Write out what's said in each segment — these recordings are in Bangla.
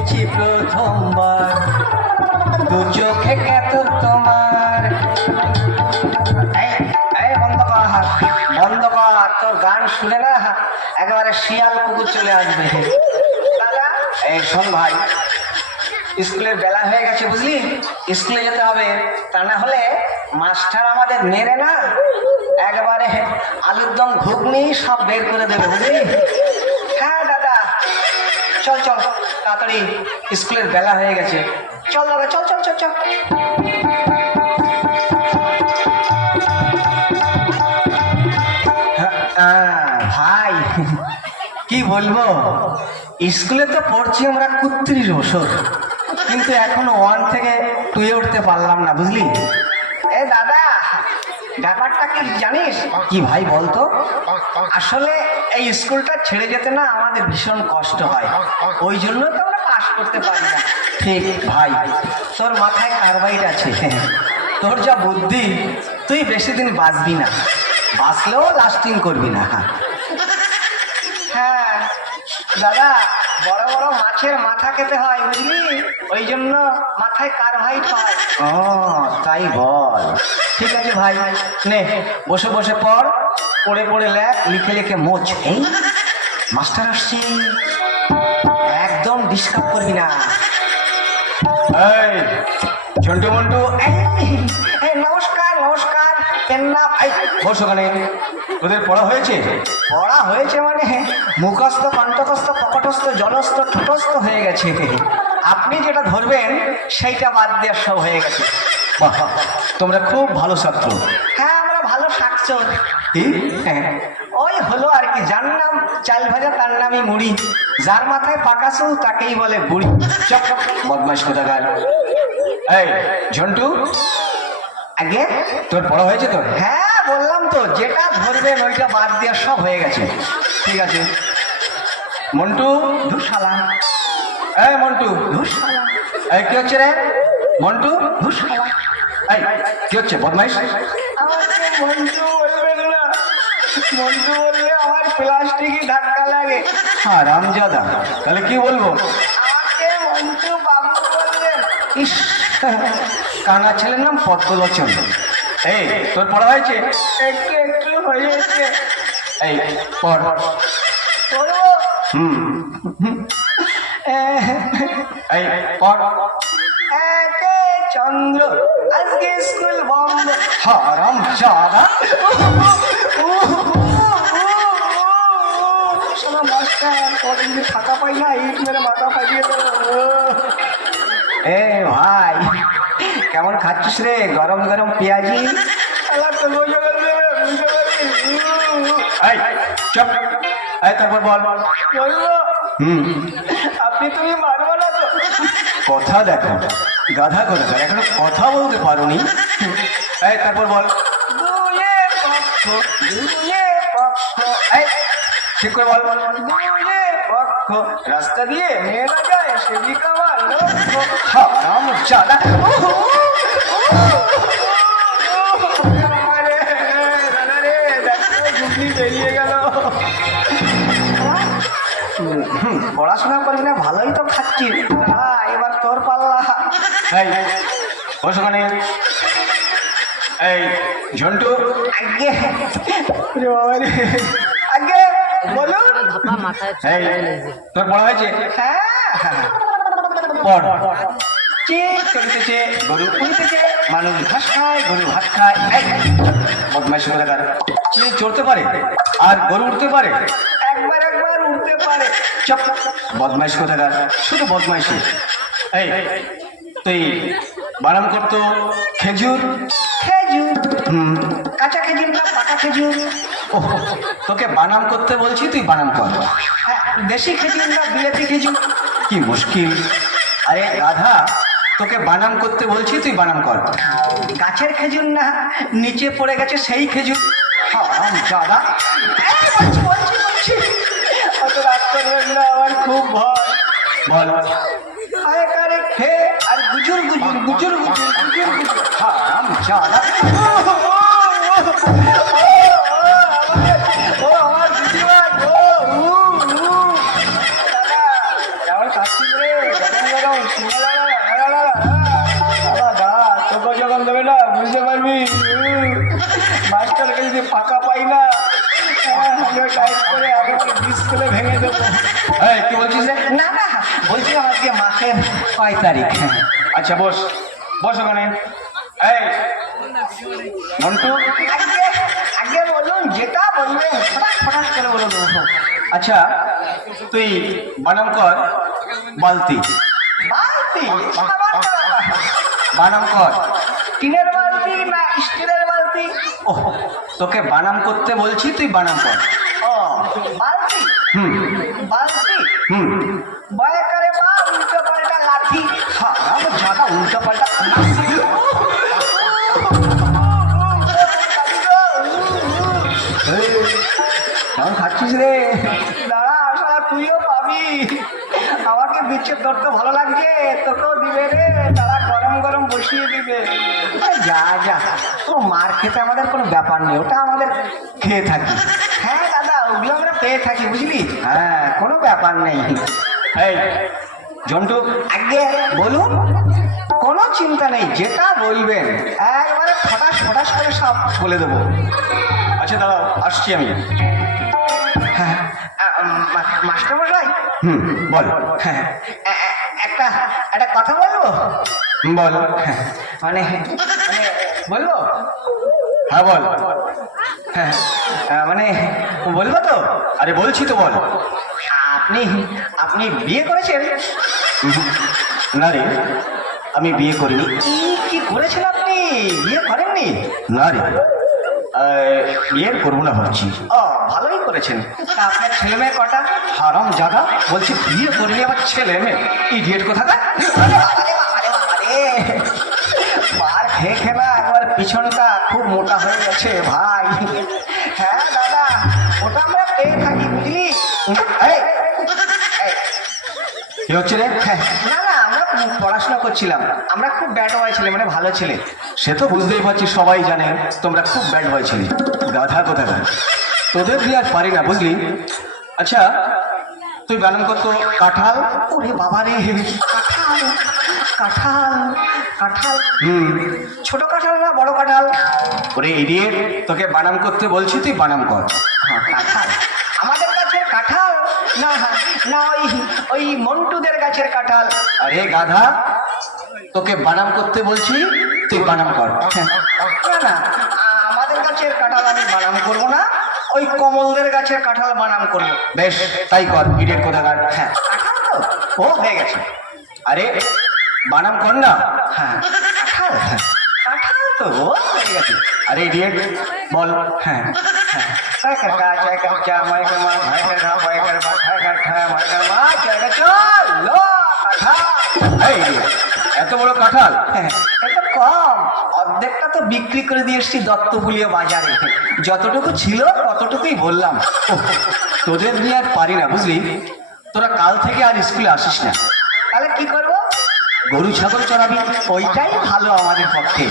দেখছি প্রথমবার দু চোখে কেতর তোমার। এই বন্ধ কর, বন্ধ কর, তোর গান শুনে না একেবারে শিয়াল কুকুর চলে আসবে। এই শোন ভাই, স্কুলের বেলা হয়ে গেছে বুঝলি, স্কুলে যেতে হবে, তা না হলে মাস্টার আমাদের মেরে না একেবারে আলুর দম ঘুগনি সব বের করে দেবে বুঝলি। হ্যাঁ দাদা, চল চল তাড়াতাড়ি, স্কুলের বেলা হয়ে গেছে, চল দাদা, চল চল চল চল। ভাই কি বলবো, স্কুলে তো পড়ছি আমরা ৩১ বছর, কিন্তু এখনো 1 থেকে 2 উঠতে পারলাম না বুঝলি। এ দাদা, ব্যাপারটা কি জানিস? কি ভাই বলতো, আসলে এই স্কুলটা ছেড়ে যেতে না আমাদের ভীষণ কষ্ট হয়, ওই জন্য তো আমরা পাস করতে পারি না। ঠিক ভাই, তোর মাথায় কার্বাইড আছে, তোর যা বুদ্ধি, তুই বেশি দিন বাঁচবি না, বাঁচলেও লাস্টিং করবি না। হ্যাঁ দাদা, বড় বড় মাছের মাথা খেতে হয় বুঝলি, ওই জন্য মাথায় কার্বাইড হয়। ও তাই বল, ঠিক আছে ভাই, নে বসে বসে পড়, পড়ে পড়ে লেখ, লিখে লিখে মোচ। এই মাস্টার আসছে, একদম ডিস্টার্ব করবি না। এই ঝন্টু মন্টু, নমস্কার নমস্কার, কেন না বস ওখানে। তোদের পড়া হয়েছে? পড়া হয়েছে মানে মুখস্থ কণ্ঠস্থ প্রকটস্থ জলস্থ ঠোঁটস্থ হয়ে গেছে, আপনি যেটা ধরবেন সেইটা বাদ দেওয়ার সব হয়ে গেছে। তোমরা খুব ভালো ছাত্র। হ্যাঁ আমরা ভালো শাকছো। হ্যাঁ ওই হলো আর কি, যার নাম চাল ভাজা তার নামই মুড়ি, যার মাথায় পাকা চুল তাকেই বলে বুড়ি। চপ বদমাইশ কোথাকার। এই ঝন্টু, আগে তোর পড়া হয়েছে তো? হ্যাঁ বললাম তো, যেটা ধরবেন ওইটা বাদ দেওয়ার সব হয়ে গেছে। ঠিক আছে মন্টু, ধুসালা। এই মন্টু, ধুসালা। এই কি হচ্ছে রে মন্টু, ধুসালা। এই কি হচ্ছে বদমাইশ? আমাকে মন্টু বলবেন না, মন্টু বললে আমার প্লাস্টিকই ধাক্কা লাগে। হারামজাদা, তাহলে কি বলবো? আমাকে মন্টু বাবু বলবেন। ইস, কানা ছেলের নাম পদ্মলোচন। এই তোর পড়া হয়েছে? একটু একটু হয়েছে। এই পড়। পড়বো? এই পড়। একে চন্দ্র, আজকে স্কুল বন্ধ। হারামজাদা, শোনা মাস্টার, পরে যদি ফাঁকা পাই না ইট মেরে মাথা ফাটিয়ে দেবো। এ ভাই, কেমন খাচ্ছিস রে গরম গরম পেঁয়াজি? চপ, তারপর বল। আপনি তুমি মারবো না তো? কথা দেখো গাধা করে, এখনো কথা বলতে পারোনি। তারপর বল। ঠিক করে বল। পক্ষ রাস্তা দিয়ে মেয়েরা যায়, সেদিকে আমার লক্ষ্য। হারামজাদা, বেরিয়ে গেল। পড়াশোনা করবি না, ভালোই তো খাচ্ছিস, এবার তোর পাল্লা। ওখানে এই ঝন্টু, আগে আগে বলুন। তোর পড়া হয়েছে? হ্যাঁ পড়। চলিতেছে গরু উড়িতেছে, মানুষ ঘাস খায় গরু ভাত খায়। বদমাইশ কোথাকার, চড়তে পারে আর গরু উঠতে পারে? একবার একবার উঠতে পারে। চপ বদমাইশ কোথাকার, শুধু বদমাইশি। এই তুই বানান করতো খেজুর। খেজুর, কাঁচা খেজুর না পাকা খেজুর? ও, তোকে বানাম করতে বলছি, তুই বানাম কর। দেশি খেজুর না বিলেতি খেজুর? কি মুশকিল। আরে গাধা, তোকে বানাম করতে বলছি, তুই বানাম কর। গাছের খেজুর না নিচে পড়ে গেছে সেই খেজুর? হারামজাদা, বলছি বলছি বলছি, অত রাত করবেন না, আমার খুব ভয়। বল। আরে কারে খে আর গুজুর গুজুর গুজুর গুজুর গুজুর গুজুর। হারামজাদা, ও আমার দিদিমা গো, দাদা কেমন কাশি রে দাদা? স্কুলে ভেঙে দেবো। কি বলছিস রে? না না, বলছিলাম আজকে মাসের 6 তারিখ। আচ্ছা বস, বস ওখানে। এই মন্টু, আগে বলুন, যেটা বলবেন ফটাফট করে বলে দেবো। আচ্ছা তুই বানাম কর বালতি। বালতি বানাম কর। টিনের বালতি না স্টিলের বালতি? ও, তোকে বানাম করতে বলছি, তুই বানাম কর। ও বালতি। বালতি। বয় করে বা উল্টো পাল্টা লাঠি। খারাপ জায়গা, উল্টো পাল্টা কেমন খাচ্ছিস রে? দাঁড়া, আসলে তুইও পাবি। আমাকে দিচ্ছে, তোর তো ভালো লাগছে, তোকেও দিবে রে। তারা গরম গরম বসিয়ে দিবে। যা যা, তো মার খেতে আমাদের কোনো ব্যাপার নেই, ওটা আমাদের খেয়ে থাকি। হ্যাঁ দাদা, ওগুলো আমরা পেয়ে থাকি, বুঝলি? হ্যাঁ, কোনো ব্যাপার নেই। এই জন্টু, আগে বলুন। কোনো চিন্তা নেই, যেটা বলবেন একবারে ফটাস ফটাস করে সব বলে দেবো। আচ্ছা দাঁড়াও, আসছি আমি। হ্যাঁ মাস্টারমশাই। বল। হ্যাঁ, একটা একটা কথা বলবো। বল। মানে বলবো? হ্যাঁ বল। হ্যাঁ মানে বলবো তো? আরে বলছি তো, বল। আপনি আপনি বিয়ে করেছেন? না রে, আমি বিয়ে করিনি। কি করেছেন আপনি? বিয়ে করেননি? না রে, বিয়ে করবো না ভাবছি। ও, ভালোই করেছেন। আপনার ছেলে মেয়ে কটা? হারাম জাদা, বলছি বিয়ে করবি আবার ছেলে মেয়ে। ইডিয়েট কোথাকার। মার খেয়ে খেলা একবার পিছনটা খুব মোটা হয়ে গেছে ভাই। হ্যাঁ দাদা, ওটা আমরা পেয়ে থাকি, বুঝলি? কি হচ্ছে রে? না না, আমরা পড়াশোনা করছিলাম। আমরা খুব ব্যাড বয় ছেলে, মানে ভালো ছেলে। সে তো বুঝতেই পারছি, সবাই জানে তোমরা খুব ব্যাড বয় ছেলে। গাধা কোথাকার, তোদের দিয়ে আর পারি না, বুঝলি? আচ্ছা তুই বানান করতো কাঁঠাল। ওরে বাবা রে, কাঁঠাল কাঁঠাল কাঁঠাল। ছোট কাঁঠাল না বড় কাঁঠাল? ওরে ইডিয়েট, তোকে বানান করতে বলছি, তুই বানান কর। কাঁঠাল আমাদের গাছের কাঁঠাল না, না ওই ওই মন্টুদের গাছের কাঁঠাল। আরে গাধা, তোকে বানাম করতে বলছি, তুই বানাম কর। না না, আমাদের গাছের কাঁঠাল আমি বানাম করবো না, ওই কমলদের গাছের কাঁঠাল বানাম করবো। বেশ, তাই কর, ইডিয়েট কোথাকার। হ্যাঁ, কাঁঠাল তো ও হয়ে গেছে। আরে বানাম কর না। হ্যাঁ কাঁঠাল, কাঁঠাল তো ও হয়ে গেছে। আরে ইডিয়েট বল। হ্যাঁ এত বড় কাঁঠাল? এত কম, অর্ধেকটা তো বিক্রি করে দিয়ে এসছি দত্তপুলিয়া বাজারে। যতটুকু ছিল ততটুকুই বললাম। তোদের নিয়ে আর পারি না, বুঝলি? তোরা কাল থেকে আর স্কুলে আসিস না। তাহলে কি করবো? গরু ছাগল চড়াবি, ওইটাই ভালো আমাদের পক্ষে।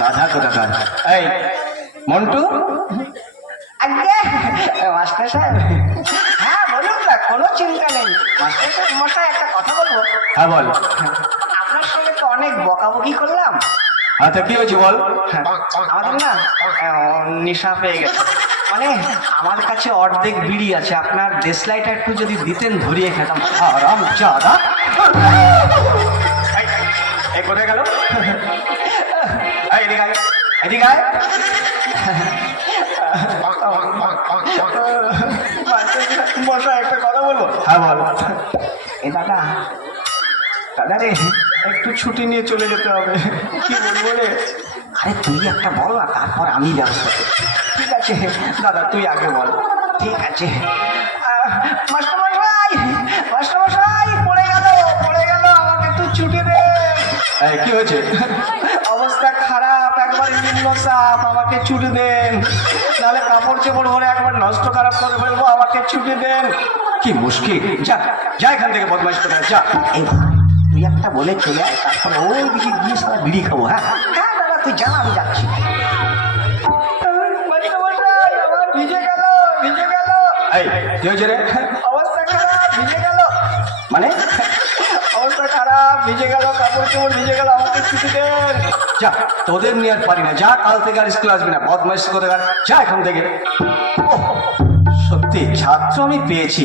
গাধা কোথাকার। এই মন্টু। আগে মাস্টার সাহেব। হ্যাঁ বলুন না, কোনো চিন্তা নেই। মাস্টার সাহেব মশাই, একটা কথা বলবো? হ্যাঁ বল। আপনার সঙ্গে তো অনেক বকাবকি করলাম। আচ্ছা কি হয়েছে বল। আমাদের না নেশা পেয়ে গেছে, মানে আমার কাছে অর্ধেক বিড়ি আছে। আপনার দেশলাইটা একটু যদি দিতেন, ধরিয়ে খেতাম। আরাম চাঁদা। এই কোথায় গেল? এদিকে আয়, এদিকে আয়। মশা একটা কথা বলবো? হ্যাঁ বল। এ দাদা, দাদা রে, একটু ছুটি নিয়ে চলে যেতে হবে। কি বলবো রে? আরে তুই একটা বল না, তারপর আমি ব্যবস্থা করছি। ঠিক আছে দাদা, তুই আগে বল। ঠিক আছে। মাস্টারমশাই, মাস্টারমশাই, পড়ে গেল, পড়ে গেল, আমাকে একটু ছুটি দে। কি হয়েছে? অবস্থা খারাপ, একবার নিম্ন চাপ, আমাকে ছুটি দেন, নাহলে কাপড় চোপড় ভরে একবার নষ্ট খারাপ করে ফেলবো, আমাকে ছুটি দেন। কি মুশকিল, যা যা এখান থেকে, বদমাইশ করে যা। তুই একটা বলে চলে আয়, তারপরে ওই দিকে গিয়ে সারা বিড়ি খাবো। হ্যাঁ হ্যাঁ দাদা, তুই যা, আমি যাচ্ছি। আমার ভিজে গেল, ভিজে গেল। এই কি হয়েছে রে? অবস্থা খারাপ, ভিজে গেল। মানে অবস্থা খারাপ, ভিজে গেল, কাপড় চোপড় ভিজে গেল, আমাকে ছুটি দেন। যা, তোদের নিয়ে আর পারি না, যা, কাল থেকে আর স্কুল আসবি না, বদমাইশ করে যা এখান থেকে। সত্যি ছাত্র আমি পেয়েছি।